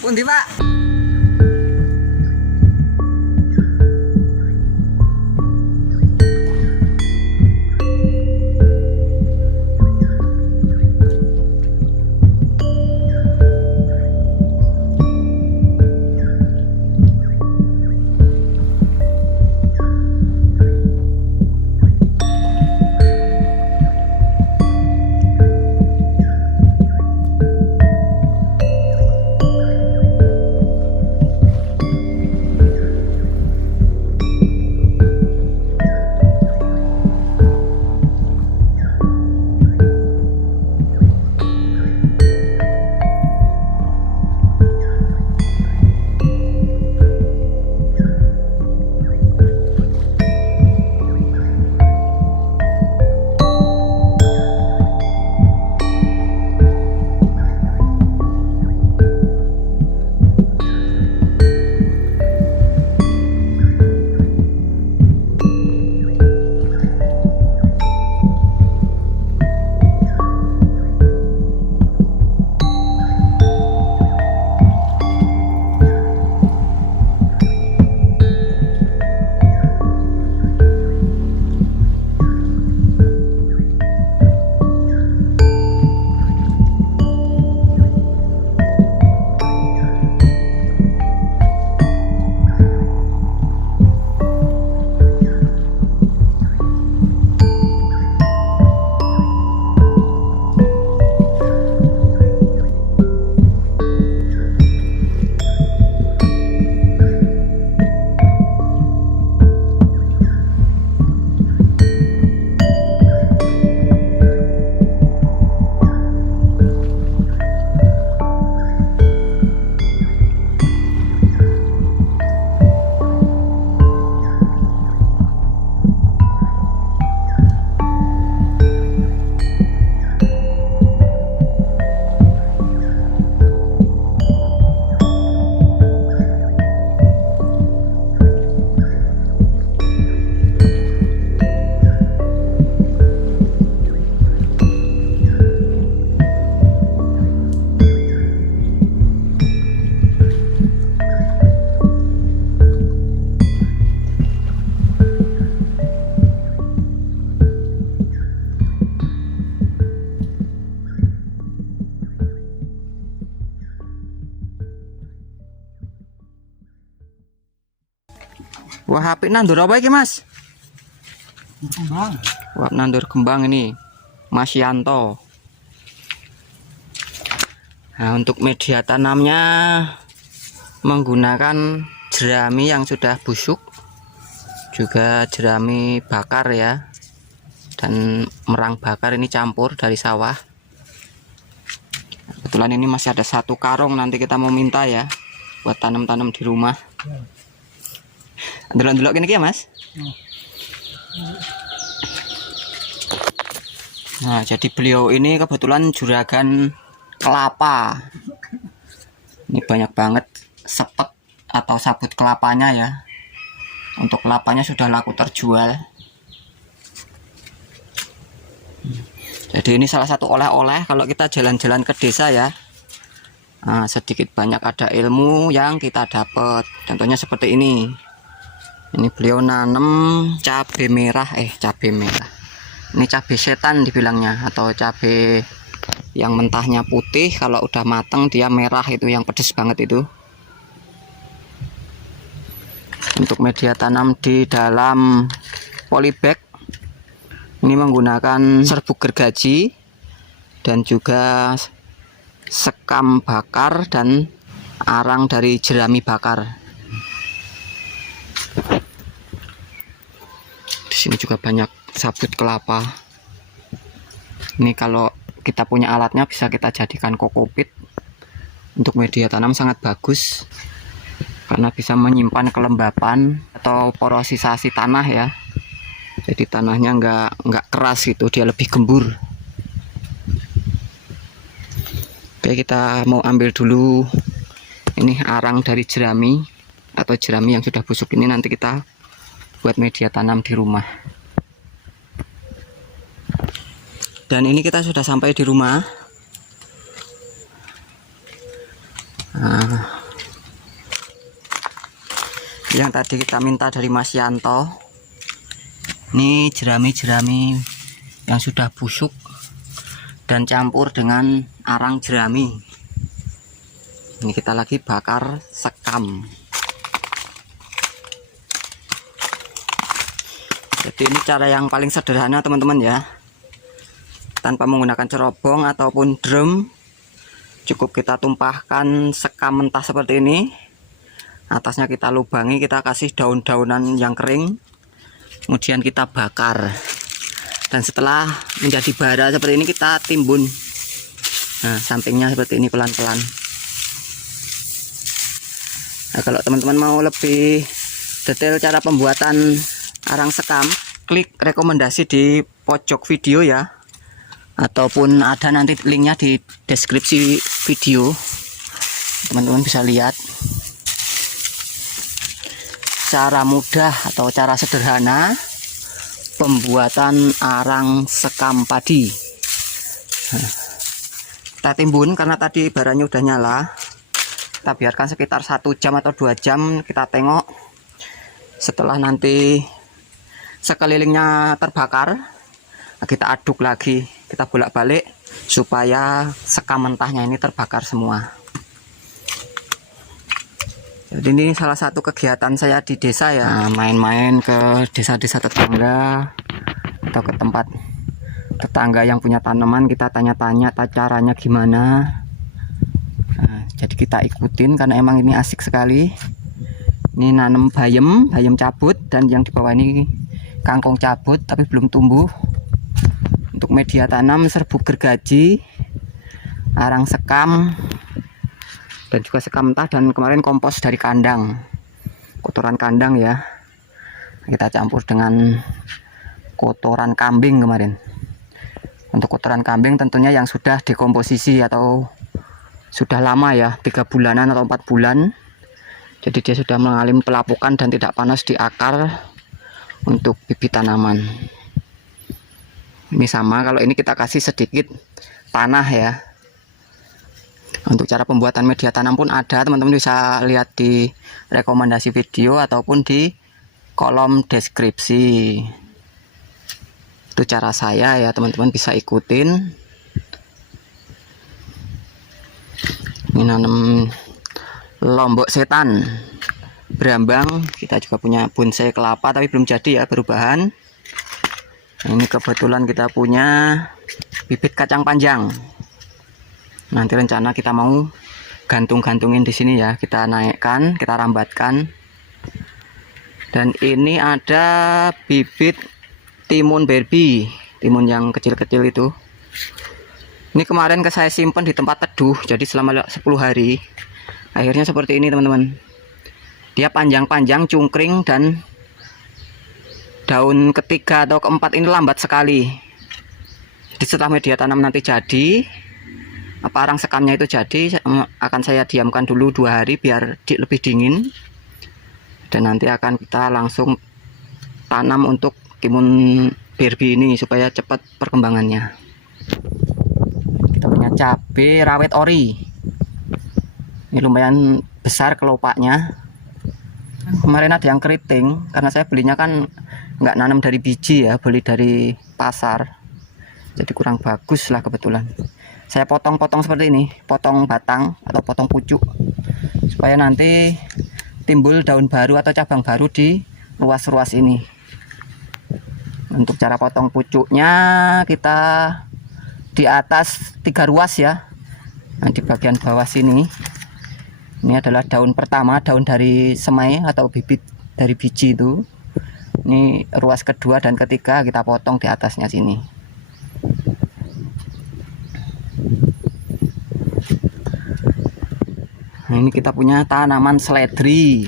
Pundi, Pak? Wah, apik nandur apa iki, Mas? Kembang. Wah, nandur kembang ini. Mas Yanto. Nah, untuk media tanamnya menggunakan jerami yang sudah busuk, juga jerami bakar ya, dan merang bakar ini campur dari sawah. Kebetulan ini masih ada satu karung, nanti kita mau minta ya buat tanam-tanam di rumah. Delok-delok gini ya, Mas. Nah, jadi beliau ini kebetulan juragan kelapa. Ini banyak banget sepet atau sabut kelapanya ya. Untuk kelapanya sudah laku terjual. Jadi ini salah satu oleh-oleh kalau kita jalan-jalan ke desa ya. Nah, sedikit banyak ada ilmu yang kita dapat. Contohnya seperti ini. Ini beliau nanam cabai merah, cabai merah. Ini cabai setan dibilangnya, atau cabai yang mentahnya putih, kalau udah matang dia merah, itu yang pedes banget itu. Untuk media tanam di dalam polybag ini menggunakan serbuk gergaji dan juga sekam bakar dan arang dari jerami bakar. Di sini juga banyak sabut kelapa. Ini kalau kita punya alatnya bisa kita jadikan kokopit. Untuk media tanam sangat bagus karena bisa menyimpan kelembapan atau porosisasi tanah ya. Jadi tanahnya nggak keras gitu, dia lebih gembur. Oke, kita mau ambil dulu ini arang dari jerami atau jerami yang sudah busuk ini, nanti kita buat media tanam di rumah. Dan ini kita sudah sampai di rumah. Nah, yang tadi kita minta dari Mas Yanto, ini jerami-jerami yang sudah busuk dan campur dengan arang jerami. Ini kita lagi bakar sekam. Jadi ini cara yang paling sederhana teman-teman ya, tanpa menggunakan cerobong ataupun drum. Cukup kita tumpahkan sekam mentah seperti ini, atasnya kita lubangi, kita kasih daun-daunan yang kering, kemudian kita bakar. Dan setelah menjadi bara seperti ini kita timbun. Nah, sampingnya seperti ini pelan-pelan. Nah, kalau teman-teman mau lebih detail cara pembuatan arang sekam, klik rekomendasi di pojok video ya, ataupun ada nanti linknya di deskripsi video. Teman-teman bisa lihat cara mudah atau cara sederhana pembuatan arang sekam padi. Nah, kita timbun karena tadi baranya udah nyala. Kita biarkan sekitar 1 jam atau 2 jam, kita tengok. Setelah nanti sekelilingnya terbakar, kita aduk lagi, kita bolak-balik supaya sekam mentahnya ini terbakar semua. Jadi ini salah satu kegiatan saya di desa ya, main-main ke desa-desa tetangga atau ke tempat tetangga yang punya tanaman, kita tanya-tanya caranya gimana. Nah, jadi kita ikutin karena emang ini asik sekali. Ini nanam bayam cabut, dan yang di bawah ini kangkung cabut tapi belum tumbuh. Untuk media tanam serbuk gergaji, arang sekam, dan juga sekam mentah, dan kemarin kompos dari kandang, kotoran kandang ya, kita campur dengan kotoran kambing kemarin. Untuk kotoran kambing tentunya yang sudah dekomposisi atau sudah lama ya, 3 bulanan atau 4 bulan, jadi dia sudah mengalami pelapukan dan tidak panas di akar untuk bibit tanaman. Ini sama, kalau ini kita kasih sedikit tanah ya. Untuk cara pembuatan media tanam pun ada, teman-teman bisa lihat di rekomendasi video ataupun di kolom deskripsi. Itu cara saya ya, teman-teman bisa ikutin. Ini nanam lombok setan, berambang. Kita juga punya bonsai kelapa tapi belum jadi ya, perubahan. Ini kebetulan kita punya bibit kacang panjang. Nanti rencana kita mau gantung-gantungin di sini ya, kita naikkan, kita rambatkan. Dan ini ada bibit timun berbi, timun yang kecil-kecil itu. Ini kemarin saya simpan di tempat teduh, jadi selama 10 hari. Akhirnya seperti ini teman-teman. Dia panjang-panjang, cungkring, dan daun ketiga atau keempat ini lambat sekali. Jadi setelah media tanam nanti jadi, arang sekamnya itu jadi, akan saya diamkan dulu 2 hari biar lebih dingin. Dan nanti akan kita langsung tanam untuk timun berbi ini supaya cepat perkembangannya. Kita punya cabai rawit ori. Ini lumayan besar kelopaknya. Kemarin ada yang keriting karena saya belinya kan nggak nanam dari biji ya, beli dari pasar. Jadi kurang bagus lah kebetulan. Saya potong-potong seperti ini, potong batang atau potong pucuk supaya nanti timbul daun baru atau cabang baru di ruas-ruas ini. Untuk cara potong pucuknya, kita di atas 3 ruas ya. Nah, di bagian bawah sini, ini adalah daun pertama, daun dari semai atau bibit dari biji itu. Ini ruas kedua dan ketiga kita potong di atasnya sini. Nah, ini kita punya tanaman seledri.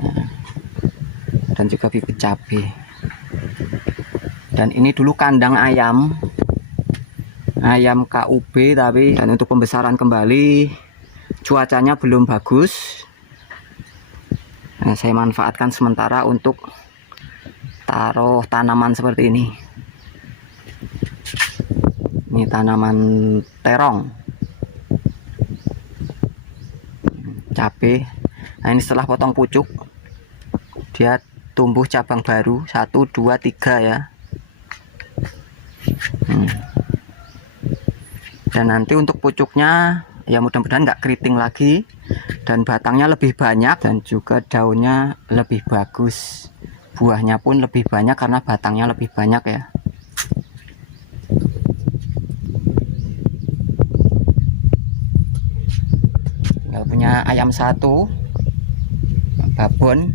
Nah, dan juga bibit cabai. Dan ini dulu kandang ayam KUB, tapi dan untuk pembesaran kembali cuacanya belum bagus. Nah, saya manfaatkan sementara untuk taruh tanaman seperti ini. Ini tanaman terong. cabai. Nah ini setelah potong pucuk dia tumbuh cabang baru 1 2 3 ya. Dan nanti untuk pucuknya ya mudah-mudahan nggak keriting lagi, dan batangnya lebih banyak, dan juga daunnya lebih bagus, buahnya pun lebih banyak karena batangnya lebih banyak ya. Tinggal punya ayam 1 babon,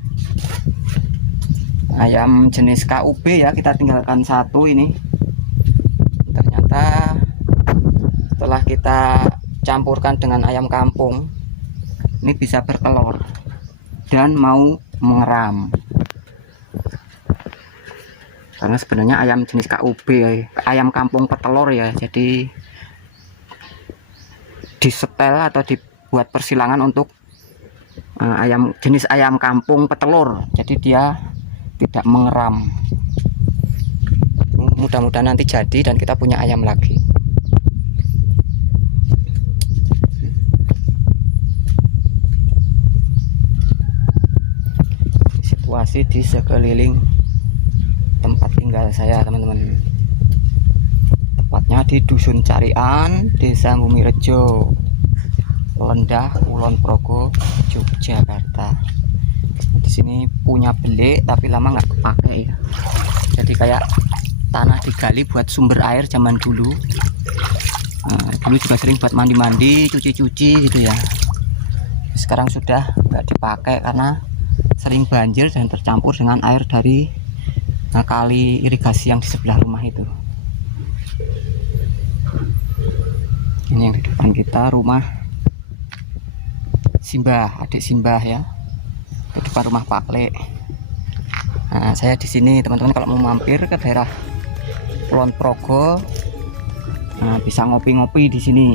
ayam jenis KUB ya, kita tinggalkan 1 ini. Ternyata setelah kita campurkan dengan ayam kampung ini bisa bertelur dan mau mengeram, karena sebenarnya ayam jenis KUB ayam kampung petelur ya, jadi disetel atau dibuat persilangan untuk ayam jenis ayam kampung petelur, jadi dia tidak mengeram. Mudah-mudahan nanti jadi dan kita punya ayam lagi. Situasi di sekeliling tempat tinggal saya teman-teman, tepatnya di Dusun Carian, Desa Bumirejo, Lendah, Kulon Progo, Yogyakarta. Di sini punya belik tapi lama nggak kepake ya, jadi kayak tanah digali buat sumber air zaman dulu. Dulu juga sering buat mandi-mandi, cuci-cuci gitu ya. Sekarang sudah nggak dipakai karena sering banjir dan tercampur dengan air dari kali irigasi yang di sebelah rumah itu. Ini yang di depan kita rumah Simbah, adik Simbah ya, di depan rumah Pak Le. Nah, saya di sini teman-teman, kalau mau mampir ke daerah Kulon Progo, nah, bisa ngopi-ngopi di sini.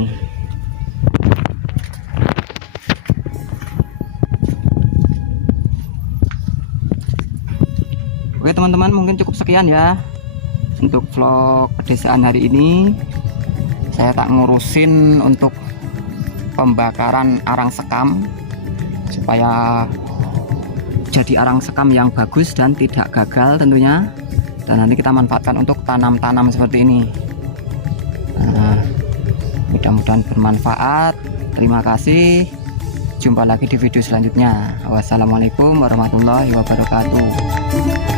Oke teman-teman, mungkin cukup sekian ya untuk vlog pedesaan hari ini. Saya tak ngurusin untuk pembakaran arang sekam supaya jadi arang sekam yang bagus dan tidak gagal tentunya, dan nanti kita manfaatkan untuk tanam-tanam seperti ini. Nah, mudah-mudahan bermanfaat. Terima kasih, jumpa lagi di video selanjutnya. Wassalamualaikum warahmatullahi wabarakatuh.